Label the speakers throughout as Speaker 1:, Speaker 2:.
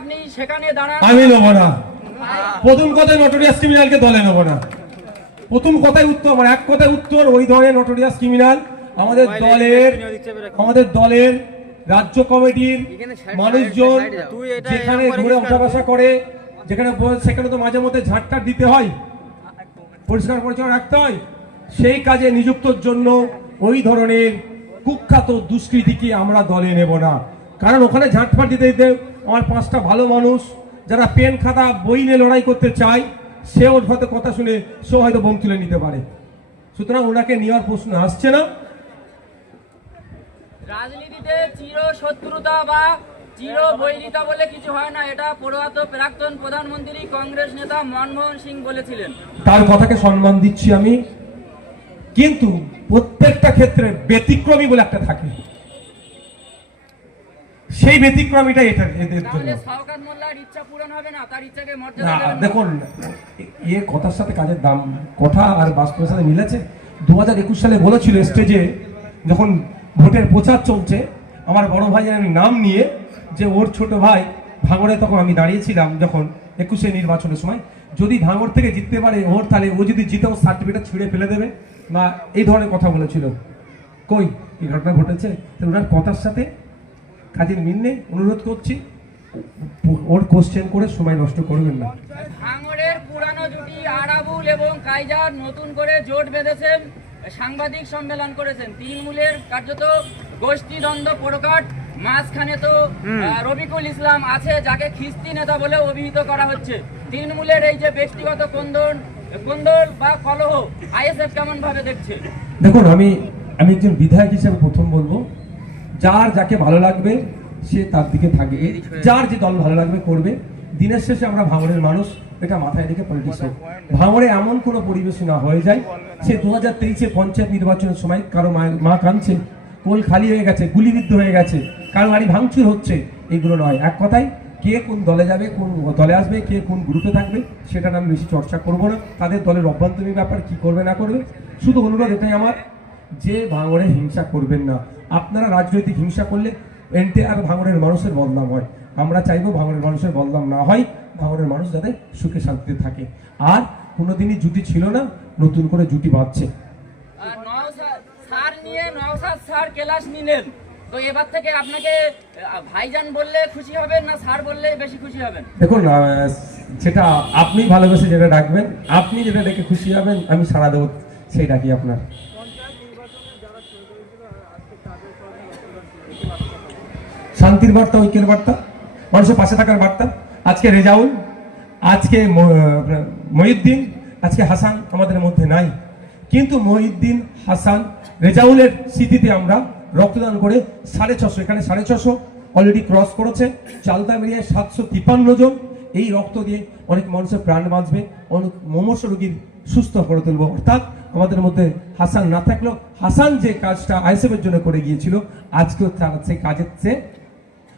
Speaker 1: আপনি সেখানে দাঁড়ান।
Speaker 2: আমি নেব না। প্রথম কথায় নটোরিয়াস ক্রিমিনালকে দলে নেব না। প্রথম কথায় উত্তর আমার এক কথায় উত্তর ওই ধরনের নটোরিয়াস ক্রিমিনাল আমাদের দলের আমাদের দলের রাজ্য কমিটির মানুষজন যেখানে ঘুরে ওঠা বসা করে। যেখানে সেখানে তো মাঝে মধ্যে ঝাঁটটার দিতে হয়। পরিষ্কার পরিচ্ছন্ন রাখতে হয়। সেই কাজে নিযুক্তর জন্য ওই ধরনের কুখ্যাত দুষ্কৃতিকে আমরা দলে নেব না। কারণ ওখানে ঝাঁটফাট দিতে দিতে আমার পাঁচটা ভালো মানুষ যারা পেন খাতা বই নিয়ে লড়াই করতে চায় সে ওর হয়তো কথা শুনে সেও হয়তো বোম তুলে নিতে পারে। সুতরাং ওনাকে নেওয়ার প্রশ্ন আসছে না।
Speaker 1: রাজনীতিতে চির শত্রুতা বা চির বৈরিতা বলে কিছু হয় না এটা প্রয়াত প্রাক্তন প্রধানমন্ত্রী কংগ্রেস নেতা মনমোহন সিং বলেছিলেন।
Speaker 2: তার কথাকে সম্মান দিচ্ছি আমি। কিন্তু প্রত্যেকটা ক্ষেত্রে ব্যতিক্রমী বলে একটা থাকে। সেই ব্যতিক্রমীটা এটা এদের জন্য। দেখুন এ কথার সাথে কাজের দাম কথা আর বাস্তবের সাথে মিলেছে। দু হাজার একুশ সালে বলেছিল স্টেজে যখন ভোটের প্রচার চলছে আমার বড় ভাইয়ের আমি নাম নিয়ে যে ওর ছোট ভাই ভাঙড়ে তখন আমি দাঁড়িয়েছিলাম যখন একুশে নির্বাচনের সময়। যদি ভাঙড় থেকে জিততে পারে ওর তাহলে ও যদি জিতে ওর সার্টিফিকেট ছিঁড়ে ফেলে দেবে। না এই ধরনের কথা বলেছিল। কই? এই ঘটনা ঘটেছে। ওনার কথার সাথে কাজের মিল নেই অনুরোধ করছি ওর কোশ্চেন করে সময় নষ্ট করবেন না।
Speaker 1: ভাঙড়ের পুরানো জুটি আরাবুল এবং কাইজার নতুন করে জোট বেঁধেছেন সাংবাদিক সম্মেলন করেছেন। তৃণমূলের কার্যত গোষ্ঠী দ্বন্দ্ব প্রকাট মাঝখানে তো রবিকুল ইসলাম আছে যাকে খিস্তি নেতা বলে অভিহিত করা হচ্ছে। তৃণমূলের এই যে ব্যক্তিগত কন্দন কন্দল বা কলহ আইএসএফ কেমন ভাবে দেখছে?
Speaker 2: দেখুন আমি আমি একজন বিধায়ক হিসেবে প্রথম বলব যার যাকে ভালো লাগবে সে তার দিকে থাকবে যার যে দল ভালো লাগবে করবে। দিনের শেষে আমরা ভাঙড়ের মানুষ এটা মাথায় রেখে পলিটিক্স হোক। ভাঙড়ে এমন কোনো পরিবেশ না হয়ে যায় সে দু হাজার তেইশে পঞ্চায়েত নির্বাচনের সময় কারও মা কাঁদছে কোল খালি হয়ে গেছে গুলিবিদ্ধ হয়ে গেছে কারও বাড়ি ভাঙচুর হচ্ছে এগুলো নয়। এক কথায় কে কোন দলে যাবে কোন দলে আসবে কে কোন গ্রুপে থাকবে সেটা আমি বেশি চর্চা করব না। তাদের দলের অভ্যন্তরীণ ব্যাপার কি করবে না করবে শুধু অনুরোধ এটাই আমার যে ভাঙড়ে হিংসা করবেন না আপনারা রাজনৈতিক হিংসা করলে এনটে আর ভাঙড়ের মানুষের বদনাম হয়। আমরা চাইব ভাঙড়ের মানুষের বদনাম না হয় ভাঙড়ের মানুষ যাতে সুখে শান্তিতে থাকে। আর কোনোদিনই জুটি ছিল না নতুন করে জুটি বাঁধছে।
Speaker 1: তো এবার থেকে আপনাকে ভাইজান বললে খুশি হবেন না স্যার বললে বেশি খুশি হবেন?
Speaker 2: দেখুন সেটা আপনি ভালোবেসে যেটা ডাকবেন আপনি যেটা ডেকে খুশি হবেন আমি সারা দেবো সেই ডাকি আপনার। শান্তির বার্তা, ঐক্যের বার্তা, মানুষের পাশে থাকার বার্তা। আজকে রেজাউল, আজকে মহিউদ্দিন, আজকে হাসান আমাদের মধ্যে নাই। কিন্তু মহিউদ্দিন, হাসান, রেজাউলের স্মৃতিতে আমরা রক্তদান করে সাড়ে ছশো, এখানে সাড়ে ছশো অলরেডি ক্রস করেছে। চালতা বেরিয়ে সাতশো তিপ্পান্ন জন। এই রক্ত দিয়ে অনেক মানুষের প্রাণ বাঁচবে, অনেক মমর্ষ রোগীর সুস্থ করে তুলবো। অর্থাৎ আমাদের মধ্যে হাসান না থাকলেও হাসান যে কাজটা আইসেফের জন্য করে গিয়েছিল, আজকেও তার সেই কাজের চেয়ে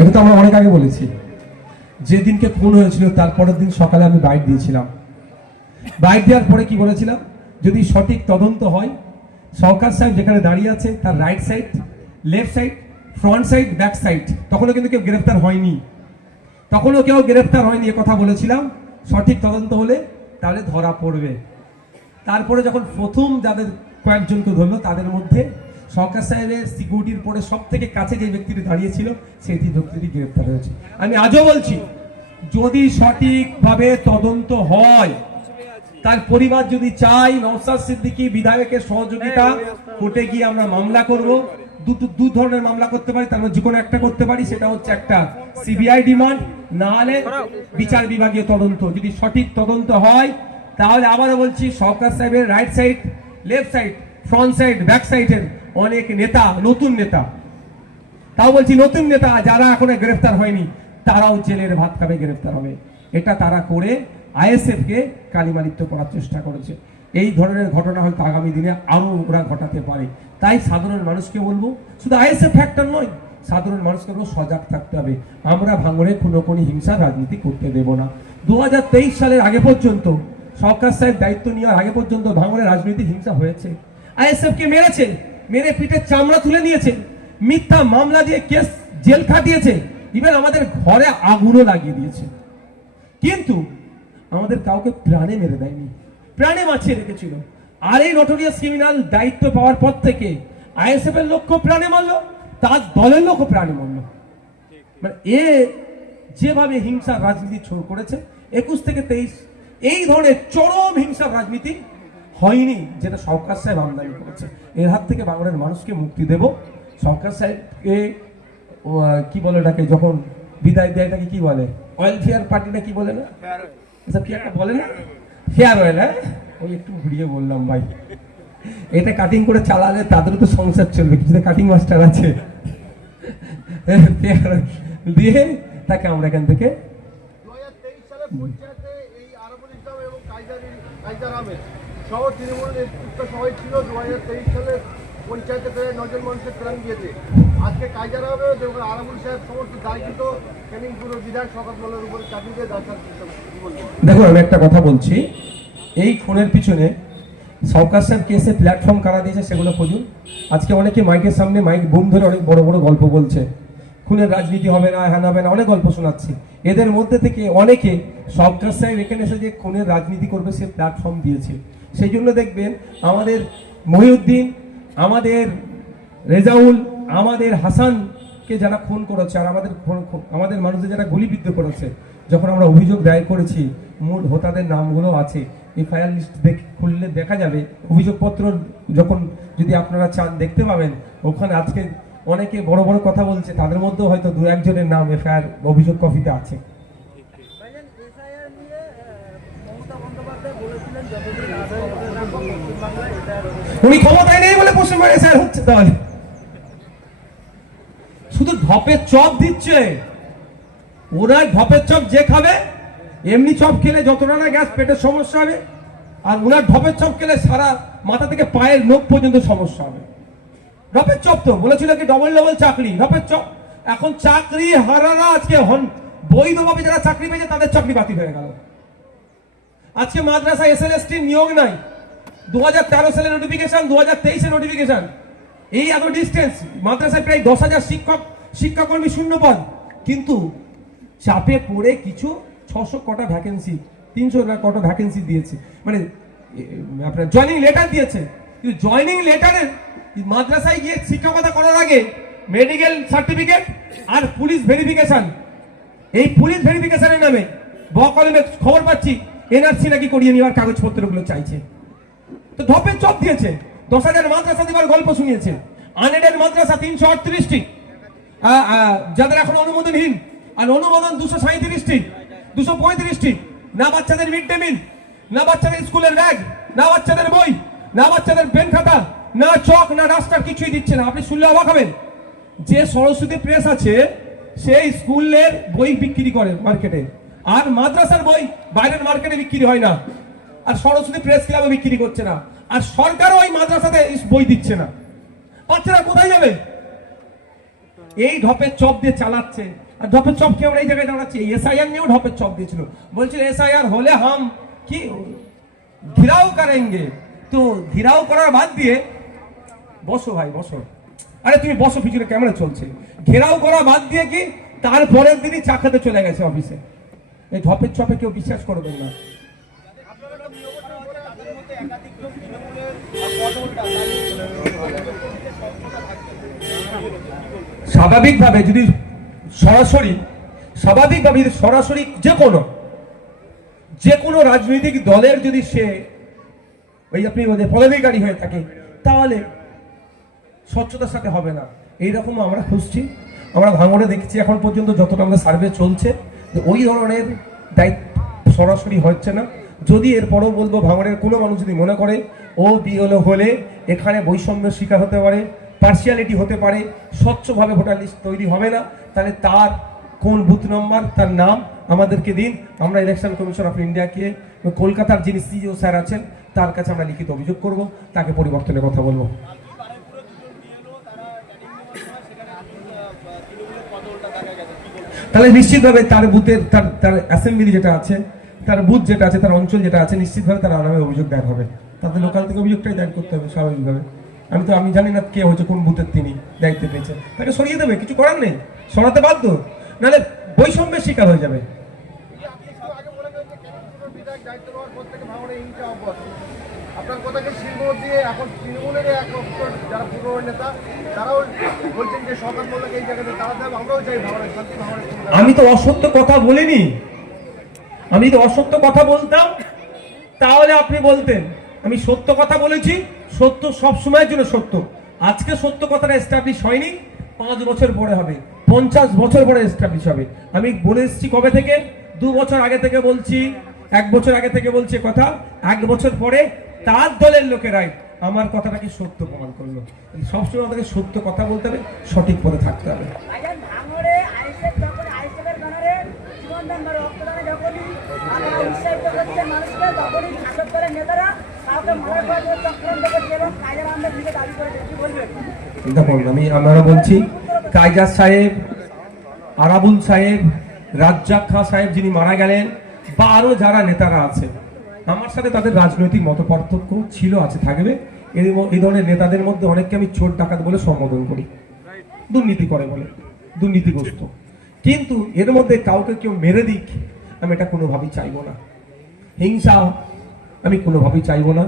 Speaker 2: এটা তো আমরা অনেক আগে বলেছি। যেদিনকে খুন হয়েছিল তারপরের দিন সকালে আমি বাইট দিয়েছিলাম। বাইট দেওয়ার পরে কি বলেছিলাম? যদি সঠিক তদন্ত হয় সরকার সাহেব যেখানে দাঁড়িয়ে আছে, তার right side left side front side back side তখনও কিন্তু কেউ গ্রেফতার হয়নি। তখনও কেউ গ্রেফতার হয়নি, এ কথা বলেছিলাম। সঠিক তদন্ত হলে তাহলে ধরা পড়বে। তারপরে যখন প্রথম যাদের কয়েকজনকে ধরলো, তাদের মধ্যে সরকার সাহেবের সিকিউরিটির পরে সব থেকে কাছে যে ব্যক্তিটি দাঁড়িয়েছিল সেই ব্যক্তিটি গ্রেপ্তার হয়েছে। আমি আজও বলছি যদি সঠিকভাবে তদন্ত হয় তার পরিবার যদি চাই নওসাদ সিদ্দিকী বিধায়কের সহযোগিতা কোর্টে গিয়ে আমরা মামলা করব। দুটো দু ধরনের মামলা করতে পারি তার মধ্যে যে কোনো একটা করতে পারি সেটা হচ্ছে একটা সিবিআই ডিমান্ড না হলে বিচার বিভাগীয় তদন্ত। যদি সঠিক তদন্ত হয় তাহলে আবারও বলছি সরকার সাহেবের right side left side front side back সাইডের অনেক নেতা, নতুন নেতা। তাও বলছি নতুন নেতা যারা এখনও গ্রেফতার হয়নি, তারাও জেলের ভাত খাবে, গ্রেফতার হবে। এটা তারা করে আইএসএফ কে কালিমালিপ্ত করার চেষ্টা করেছে। এই ধরনের ঘটনা হয়তো আগামী দিনে আরও ওরা ঘটাতে পারে। তাই সাধারণ মানুষকে বলব, শুধু আইএসএফ ফ্যাক্টর নয়, সাধারণ মানুষকে বলব, সজাগ থাকতে হবে। আমরা ভাঙড়ে কোনো কোনো হিংসা রাজনীতি করতে দেব না। দু হাজার তেইশ সালের আগে পর্যন্ত, সরকার সাহেব দায়িত্ব নেওয়ার আগে পর্যন্ত ভাঙড়ে রাজনৈতিক হিংসা হয়েছে। আইএসএফ কে মেরেছে? মেরে পিঠে চামড়া তুলে নিয়েছে। মিথ্যা মামলা দিয়ে কেস জেল খাটিয়েছে। ইভেন আমাদের ঘরে আগুনও লাগিয়ে দিয়েছে। কিন্তু আমাদের কাউকে প্রাণে মেরে দেয়নি। প্রাণে বাঁচিয়ে রেখেছিল। আর এই নটোরিয়াস ক্রিমিনাল দায়িত্ব পাওয়ার পর থেকে আইএসএফ এর লক্ষ্য প্রাণে মারলো, তার দলের লক্ষ্য প্রাণে মারলো। মানে এ যেভাবে হিংসা রাজনীতি করেছে, একুশ থেকে তেইশ, এই ধরনের চরম হিংসা রাজনীতি হয়নি যেটা সরকার সাহেব আমদানি করেছে। এর হাত থেকে বাংলার মানুষকে মুক্তি দেব। সরকার সাহেবকে কি বলে ওটাকে যখন বিদায় দেয় এটাকে কি বলে? অয়েল ফেয়ার পার্টিটা কি বলে না? এসব কি একটা বলে না? ফেয়ার অয়েল হ্যাঁ? ওই একটু ঘুরিয়ে বললাম ভাই। এটা কাটিং করে চালালে তাদেরও তো সংসার চলবে কিছু কাটিং মাস্টার আছে। দিয়ে তাকে আমরা এখান থেকে
Speaker 3: দু হাজার তেইশ সালে পঞ্চায়েতে এই আরবুল ইসলাম এবং কাইজার কাইজার আহমেদ সহ তৃণমূল নেতৃত্ব সবাই ছিল, দু হাজার তেইশ সালে পঞ্চায়েতে প্রায় নজন মানুষের প্রাণ গিয়েছে। আজকে কাইজার হবে এবং আরবুল সাহেব সমস্ত দায়িত্ব ক্যানিং পুরো বিধায়ক শওকত মোল্লার উপরে চাপিয়ে দিয়ে কি
Speaker 2: দেখো, আমি একটা কথা বলছি। এই খুনের পিছনে সরকার কেসে প্ল্যাটফর্ম কারা দিয়েছে সেগুলো খুঁজুন। আজকে অনেকে মাইকের সামনে মাইক বুম ধরে অনেক বড় বড় গল্প বলছে। খুনের রাজনীতি হবে না হ্যান হবে না, অনেক গল্প শোনাচ্ছি। এদের মধ্যে থেকে অনেকে সরকার সাহেব এখানে এসে যে খুনের রাজনীতি করবে সে প্ল্যাটফর্ম দিয়েছে। সেই জন্য দেখবেন আমাদের মহিউদ্দিন, আমাদের রেজাউল, আমাদের হাসানকে যারা খুন করেছে আর আমাদের আমাদের মানুষদের যারা গুলিবিদ্ধ করেছে, যখন আমরা অভিযোগ দায়ের করেছি, মূল হোতাদের নামগুলো আছে এফআইআর লিস্ট দেখ, খুললে দেখা যাবে। অভিযোগপত্র যখন যদি আপনারা চান দেখতে পাবেন, ওখানে আজকে অনেকে বড় বড় কথা বলছে, তাদের মধ্যেও হয়তো দু একজনের নাম এফআইআর অভিযোগ কপিতে আছে
Speaker 4: ভাইজান এসআইআর নিয়ে আহ, মমতা বন্দ্যোপাধ্যায় বলেছিলেন যতদিন আদায় হবে না পশ্চিমবাংলায় এটা
Speaker 2: উনি ক্ষমতায় নেই বলে পশ্চিমবঙ্গে স্যার হচ্ছে তাহলে। শুধু ঢপের চপ দিচ্ছে। ওরা ঢপের চপ যে খাবে, এমনি চপ খেলে যতটা না গ্যাস পেটের সমস্যা হবে, আর ওনার ঢপের চপ খেলে সারা মাথা থেকে পায়ের নখ পর্যন্ত সমস্যা হবে। ঢপের চপ তো, বলেছিল কি ডবল ডবল চাকরি, ঢপের চপ। এখন চাকরি হারারা আজকে হন, বৈধভাবে যারা চাকরি পেয়েছে তাদের চাকরি বাতিল হয়ে গেল। আজকে মাদ্রাসা এস এল নিয়োগ নাই। দু হাজার তেরো সালের নোটিফিকেশন দু হাজার তেইশের নোটিফিকেশন এই এত ডিস্টেন্স মাদ্রাসায় প্রায় দশ হাজার শিক্ষক, শিক্ষাকর্মী শূন্য পদ কিন্তু চাপে পড়ে কিছু ছশো কটা ভ্যাকেন্সি তিনশো কটা ভ্যাকেন্সি দিয়েছে। মানে আপনার জয়নিং লেটার দিয়েছে। কিন্তু জয়নিং লেটারের মাদ্রাসায় গিয়ে শিক্ষকতা করার আগে মেডিকেল সার্টিফিকেট আর পুলিশ ভেরিফিকেশন এই পুলিশ ভেরিফিকেশনের নামে বকলমে খবর পাচ্ছি, এনআরসি নাকি করিয়ে নেওয়ার কাগজপত্রগুলো চাইছে। তো ধপের চপ দিয়েছে। দশ হাজার মাদ্রাসা দেওয়ার গল্প শুনিয়েছে। আনএডেড মাদ্রাসা তিনশো আটত্রিশটি। যাদের এখন অনুমোদনহীন। আর অনুমোদন দুশো সাঁত্রিশটি দুশো পঁয়ত্রিশটি। না বাচ্চাদের মিড ডে মিল, না বাচ্চাদের স্কুলের ব্যাগ না বাচ্চাদের বই, না বাচ্চাদের পেন খাতা, না চক, না রাস্তার কিছুই দিচ্ছে না। আপনি শুনলে অবাক হবেন। যে সরস্বতী প্রেস আছে সেই স্কুলের বই বিক্রি করে মার্কেটে। আর মাদ্রাসার বই বাইরের মার্কেটে বিক্রি হয় না। আর সরস্বতী প্রেস ক্লাবে বিক্রি করছে না। আর সরকারও ওই মাদ্রাসাতে বই দিচ্ছে না। বাচ্চারা কোথায় যাবে? এই ঢপের চপ দিয়ে চালাচ্ছে। আর ঢপের চপ কেউ এই জায়গায় দাঁড়াচ্ছে? এসআইআর নিয়েও ঢপের চপ দিয়েছিল। বলছিল এসআইআর হলে হাম, কি? ঘিরাও করেঙ্গে। তো ঘিরাও করার বাদ দিয়ে, বসো ভাই, বসো। আরে তুমি বসো, পিছনে ক্যামেরা চলছে। ঘেরাও করা বাদ দিয়ে কি? তারপরের দিনই চা খেতে চলে গেছে অফিসে এই ঢপের চপে কেউ বিশ্বাস করবেন না
Speaker 5: আপনারা তো নিয়োগটা করে তাদের মধ্যে একাধিক লোক তৃণমূলের পদটা
Speaker 2: স্বাভাবিকভাবে যদি সরাসরি, স্বাভাবিকভাবে যদি সরাসরি যে কোনো যে কোনো রাজনৈতিক দলের যদি সে ওই আপনি বলছেন পদাধিকারী হয়ে থাকে, তাহলে স্বচ্ছতার সাথে হবে না। এইরকম আমরা খুঁজছি, আমরা ভাঙড়ে দেখছি এখন পর্যন্ত যতটা আমরা সার্ভে চলছে ওই ধরনের দায়িত্ব সরাসরি হচ্ছে না। যদি এরপরও বলব, ভাঙড়ের কোনো মানুষ যদি মনে করে, ও বিএলও হলে এখানে বৈষম্যের শিকার হতে পারে পার্সিয়ালিটি হতে পারে, স্বচ্ছভাবে ভোটার লিস্ট তৈরি হবে না, তাহলে তার কোন বুথ নম্বর তার নাম আমাদেরকে দিন। আমরা ইলেকশন কমিশন অফ ইন্ডিয়াকে কলকাতার যিনি সিইও স্যার আছেন, তার কাছে আমরা লিখিত অভিযোগ করব, তাকে পরিবর্তনের কথা বলব। তাহলে নিশ্চিতভাবে তার বুথের তার তার অ্যাসেম্বলি যেটা আছে, তার বুথ যেটা আছে, তার অঞ্চল যেটা আছে, নিশ্চিতভাবে তার নামে অভিযোগ দায়ের হবে। তাদের লোকাল থেকে অভিযোগটাই দায়ের করতে হবে, স্বাভাবিকভাবে। আমি তো আমি জানি না কে হয়েছে কোন বুথের তিনি দায়িত্ব পেয়েছে। তাকে সরিয়ে দেবে কিছু করার নেই সরাতে বাধ্য। নাহলে বৈষম্যের শিকার হয়ে যাবে।
Speaker 3: আপনার কথাকে শিলমোহর দিয়ে এখন তৃণমূলের এক অক্ষর যারা পুরনো নেতা তারাও বলছেন যে সরকার মোল্লাকে এই জায়গাতে তারা দেবে আমরাও চাই শান্তি
Speaker 2: আমি তো অসত্য কথা বলিনি। আমি তো অসত্য কথা বলতাম। তাহলে আপনি বলতেন আমি সত্য কথা বলেছি। সত্য সব সময়ের জন্য সত্য। আজকে সত্য কথাটা এস্টাবলিশ হয়নি, পাঁচ বছর পরে হবে, পঞ্চাশ বছর পরে এস্টাবলিশ হবে। আমি বলে এসেছি কবে থেকে? দু বছর আগে থেকে বলছি, এক বছর আগে থেকে বলছি কথা, এক বছর পরে তার দলের লোকেরাই আমার কথাটাকে সত্য প্রমাণ করল। সবসময় আমাদেরকে সত্য কথা বলতে হবে, সঠিক পথে থাকতে হবে।
Speaker 4: নেতারা
Speaker 2: আমি আমরা বলছি কাইজার সাহেব, আরাবুল সাহেব, রাজ্জাক খাঁ সাহেব যিনি মারা গেলেন, বা আরও যারা নেতারা আছে আমার সাথে তাদের রাজনৈতিক মত ছিল, আছে, থাকবে। এই ধরনের নেতাদের মধ্যে অনেককে আমি চোর ডাকাত বলে সম্বোধন করি। দুর্নীতি করে বলে, দুর্নীতিগ্রস্ত। কিন্তু এর মধ্যে কাউকে কেউ মেরে দিক, আমি এটা কোনোভাবেই চাইব না। হিংসা আমি কোনোভাবেই চাইব না।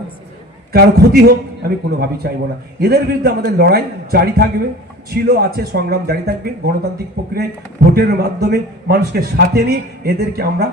Speaker 2: কারও ক্ষতি হোক, আমি কোনোভাবেই চাইব না। এদের বিরুদ্ধে আমাদের লড়াই জারি থাকবে, ছিল, আছে, সংগ্রাম জারি থাকবে। গণতান্ত্রিক প্রক্রিয়ায় ভোটের মাধ্যমে মানুষকে সাথে নিয়ে এদেরকে আমরা